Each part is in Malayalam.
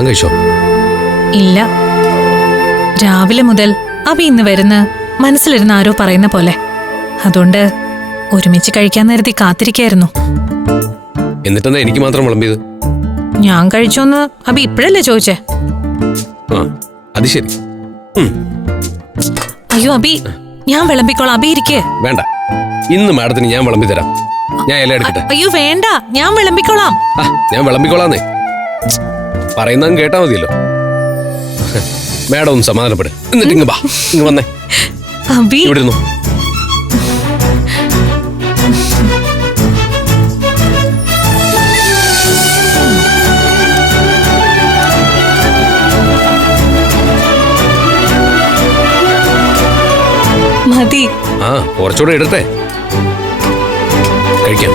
താൻ കഴിച്ചോ? ഇല്ല. രാവിലെ മുതൽ അബി ഇന്ന് വരുന്ന മനസ്സിലിരുന്ന് ആരോ പറയുന്ന പോലെ. അതുകൊണ്ട് ഒരുമിച്ച് കഴിക്കാൻ നേരത്തെ കാത്തിരിക്കായിരുന്നു. എന്നിട്ടെന്താ എനിക്ക് മാത്രം വിളമ്പിയത്? ഞാൻ കഴിച്ചോന്ന് അബി ഇപ്പോഴല്ലേ ചോദിച്ചേ? ആ, അത് ശരി. അയ്യോ അബി, ഞാൻ വിളമ്പിക്കോളാം. അബി ഇരിക്കേ. വേണ്ട, ഇന്ന് മാഡത്തിന് ഞാൻ വിളമ്പി തരാം. ഞാൻ ഇല എടുക്കട്ടെ? അയ്യോ വേണ്ട, ഞാൻ വിളമ്പിക്കോളാം. ഞാൻ വിളമ്പിക്കോളാന്നേ. പറയുന്നതും കേട്ടാ മതിയല്ലോ. മാഡം ഒന്ന് സമാധാനപ്പെട്. എന്നിട്ട് ഇങ്ങ് വാ, ഇങ്ങ് വന്നേ. അബി ഇവിടെ ഇരുന്നു. മതി. ആ, കുറച്ചുകൂടെ ഇടട്ടെ. കഴിക്കാം.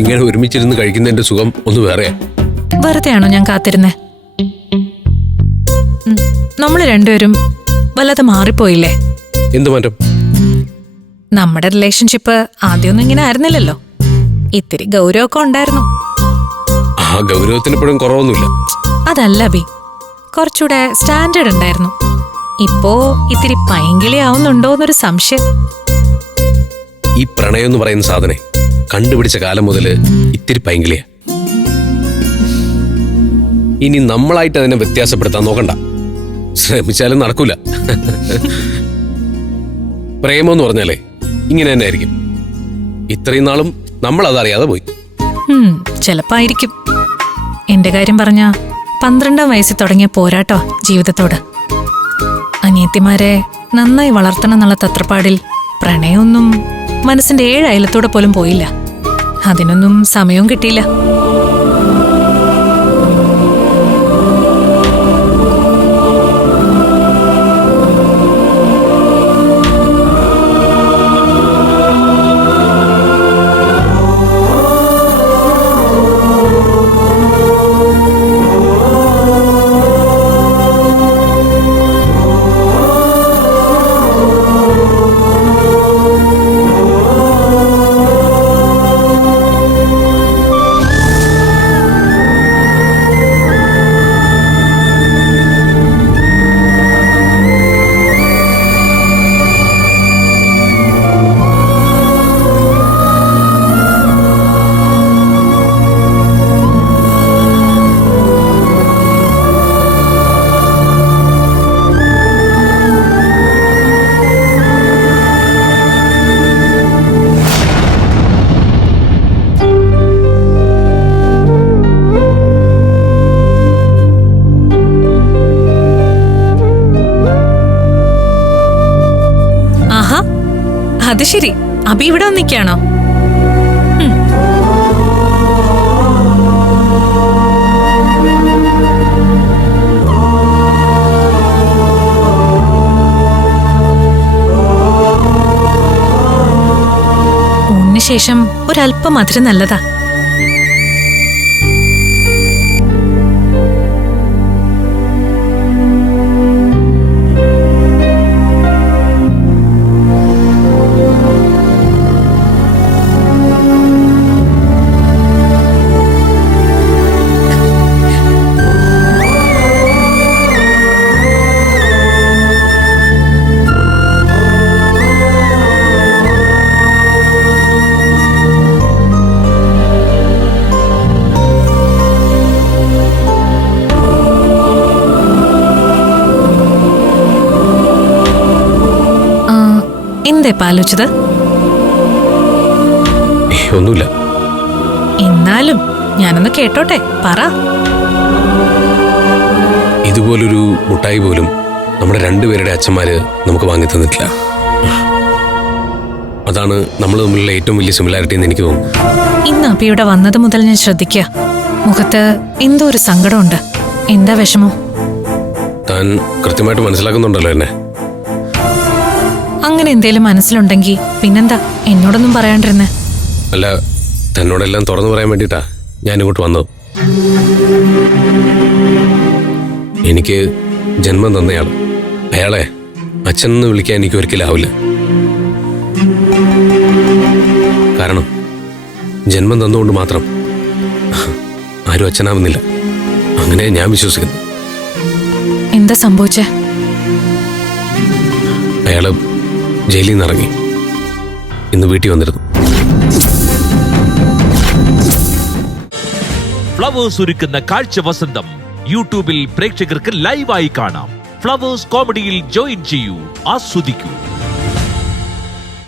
ഇങ്ങനെ ഒരുമിച്ചിരുന്ന് കഴിക്കുന്നതിന്റെ സുഖം ഒന്ന് വേറെയാ. വെറുതെയാണോ ഞാൻ കാത്തിരുന്നേ? നമ്മള് രണ്ടുപേരും വല്ലാതെ മാറിപ്പോയില്ലേ? എന്ത് മാറ്റം? നമ്മുടെ റിലേഷൻഷിപ്പ് ആദ്യമൊന്നും ഇങ്ങനെ ആയിരുന്നില്ലല്ലോ. ഇത്തിരി ഗൗരവമൊക്കെ ഉണ്ടായിരുന്നു. ആ ഗൗരവത്തിന് ഇപ്പോഴും കുറവൊന്നുമില്ല. അതല്ല അബി, കുറച്ചുകൂടെ സ്റ്റാൻഡേർഡ് ഉണ്ടായിരുന്നു. ഇപ്പോ ഇത്തിരി പൈങ്കിളി ആവുന്നുണ്ടോന്നൊരു സംശയം. ഈ പ്രണയം എന്ന് പറയുന്ന സാധനെ കണ്ടുപിടിച്ച കാലം മുതല് ഇത്തിരി പൈങ്കിളിയാ. ഇനി നമ്മളായിട്ട് അതിനെ വ്യത്യാസപ്പെടുത്താൻ നോക്കണ്ട. ശ്രമിച്ചാലും നടക്കൂല. പ്രേമം എന്ന് പറഞ്ഞാലേ ഇങ്ങനെ തന്നെ ആയിരിക്കും. ഇത്രയും നാളും നമ്മൾ അതറിയാതെ പോയി. ചിലപ്പോ ആയിരിക്കും. എന്റെ കാര്യം പറഞ്ഞ 12-ാം വയസ്സിൽ തുടങ്ങിയ പോരാട്ടോ ജീവിതത്തോട്. അനിയത്തിമാരെ നന്നായി വളർത്തണം എന്നുള്ള തത്രപ്പാടിൽ പ്രണയമൊന്നും മനസ്സിന്റെ 7 അയലത്തോടെ പോലും പോയില്ല. അതിനൊന്നും സമയവും കിട്ടിയില്ല. അത് ശരി, അബി ഇവിടെ വന്നിക്കാണോ? ഊണിന് ശേഷം ഒരല്പം മധുരം നല്ലതാ. എന്തേ പാലോചിച്ചത്? ഒന്നുമില്ല. എന്നാലും ഞാനൊന്ന് കേട്ടോട്ടെ, പറ. ഇതുപോലൊരു മുട്ടായി പോലും നമ്മുടെ രണ്ടുപേരുടെ അച്ഛന്മാര് നമുക്ക് വാങ്ങി തന്നിട്ടില്ല. അതാണ് നമ്മൾ തമ്മിലുള്ള ഏറ്റവും വലിയ സിമിലാരിറ്റി എന്ന് എനിക്ക് തോന്നുന്നു. ഇന്ന് അപ്പിയുടെ വന്നത് മുതൽ ഞാൻ ശ്രദ്ധിക്കുക. മുഖത്ത് എന്തോ ഒരു സങ്കടമുണ്ട്. എന്താ വിഷമം? താൻ കൃത്യമായിട്ട് മനസ്സിലാക്കുന്നുണ്ടല്ലോ എന്നെ. അങ്ങനെ എന്തേലും മനസ്സിലുണ്ടെങ്കിൽ പിന്നെന്താ എന്നോടൊന്നും പറയാണ്ടിരുന്നേ? അല്ല, തന്നോടെല്ലാം തുറന്നു പറയാൻ വേണ്ടിയിട്ടാ ഞാനിങ്ങോട്ട് വന്നത്. എനിക്ക് ജന്മം തന്നയാൾ, അയാളെ അച്ഛൻ എന്ന് വിളിക്കാൻ എനിക്ക് ഒരിക്കലും ആവില്ല. കാരണം ജന്മം തന്നുകൊണ്ട് മാത്രം ആരും അച്ഛനാവുന്നില്ല. അങ്ങനെ ഞാൻ വിശ്വസിക്കുന്നു. എന്താ സംഭവിച്ചേ? അയാള് ജയിലിൽ നിന്ന് ഇറങ്ങി ഇന്ന് വീട്ടിൽ വന്നിരുന്നു. ഫ്ലവേഴ്സ് ഒരുക്കുന്ന കാഴ്ച വസന്തം യൂട്യൂബിൽ പ്രേക്ഷകർക്ക് ലൈവായി കാണാം. ഫ്ലവേഴ്സ് കോമഡിയിൽ ജോയിൻ ചെയ്യൂ, ആസ്വദിക്കൂ.